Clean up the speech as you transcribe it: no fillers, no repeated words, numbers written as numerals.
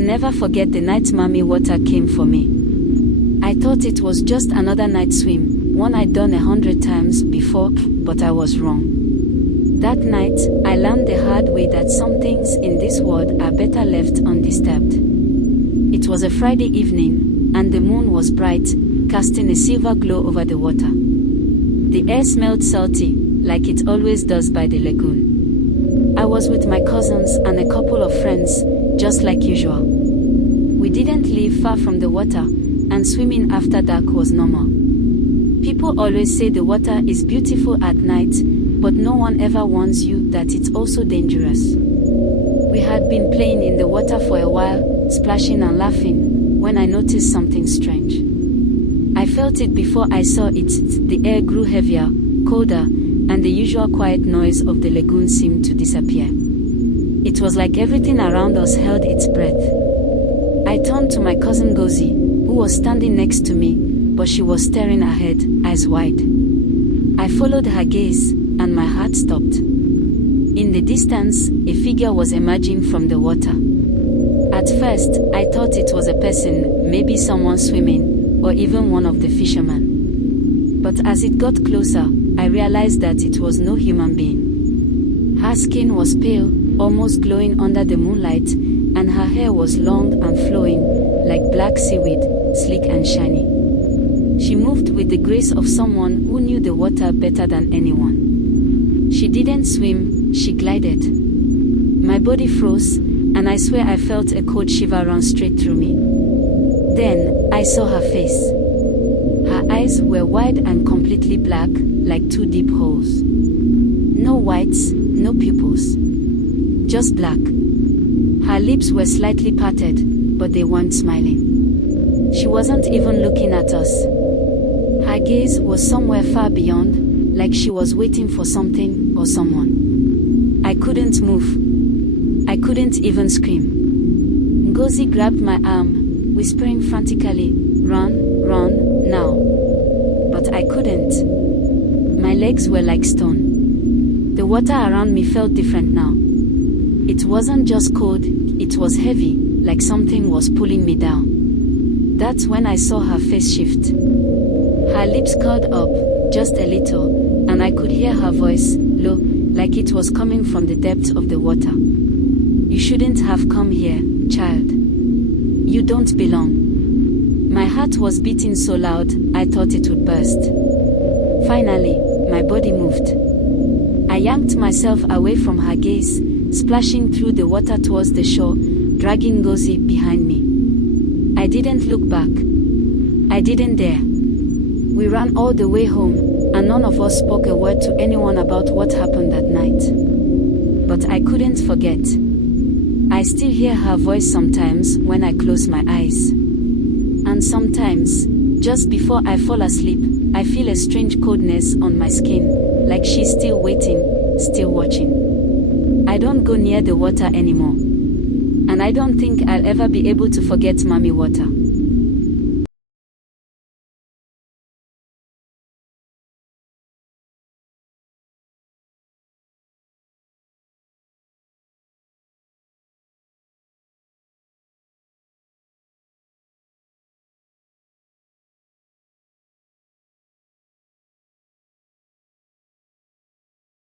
I'll never forget the night Mammy Water came for me. I thought it was just another night swim, one I'd done 100 times before, but I was wrong. That night, I learned the hard way that some things in this world are better left undisturbed. It was a Friday evening, and the moon was bright, casting a silver glow over the water. The air smelled salty, like it always does by the lagoon. I was with my cousins and a couple of friends, just like usual. We didn't live far from the water, and swimming after dark was normal. People always say the water is beautiful at night, but no one ever warns you that it's also dangerous. We had been playing in the water for a while, splashing and laughing, when I noticed something strange. I felt it before I saw it. The air grew heavier, colder, and the usual quiet noise of the lagoon seemed to disappear. It was like everything around us held its breath. I turned to my cousin Gozi, who was standing next to me, but she was staring ahead, eyes wide. I followed her gaze, and my heart stopped. In the distance, a figure was emerging from the water. At first, I thought it was a person, maybe someone swimming, or even one of the fishermen. But as it got closer, I realized that it was no human being. Her skin was pale, almost glowing under the moonlight, and her hair was long and flowing, like black seaweed, sleek and shiny. She moved with the grace of someone who knew the water better than anyone. She didn't swim, she glided. My body froze, and I swear I felt a cold shiver run straight through me. Then, I saw her face. Her eyes were wide and completely black, like two deep holes. No whites, no pupils. Just black. Her lips were slightly parted, but they weren't smiling. She wasn't even looking at us. Her gaze was somewhere far beyond, like she was waiting for something or someone. I couldn't move. I couldn't even scream. Ngozi grabbed my arm, whispering frantically, "Run, run, now." But I couldn't. My legs were like stone. The water around me felt different now. It wasn't just cold, it was heavy, like something was pulling me down. That's when I saw her face shift. Her lips curled up, just a little, and I could hear her voice, low, like it was coming from the depths of the water. "You shouldn't have come here, child. You don't belong." My heart was beating so loud, I thought it would burst. Finally, my body moved. I yanked myself away from her gaze, splashing through the water towards the shore, dragging Ngozi behind me. I didn't look back. I didn't dare. We ran all the way home, and none of us spoke a word to anyone about what happened that night. But I couldn't forget. I still hear her voice sometimes when I close my eyes. And sometimes, just before I fall asleep, I feel a strange coldness on my skin, like she's still waiting, still watching. I don't go near the water anymore. And I don't think I'll ever be able to forget Mammy Water.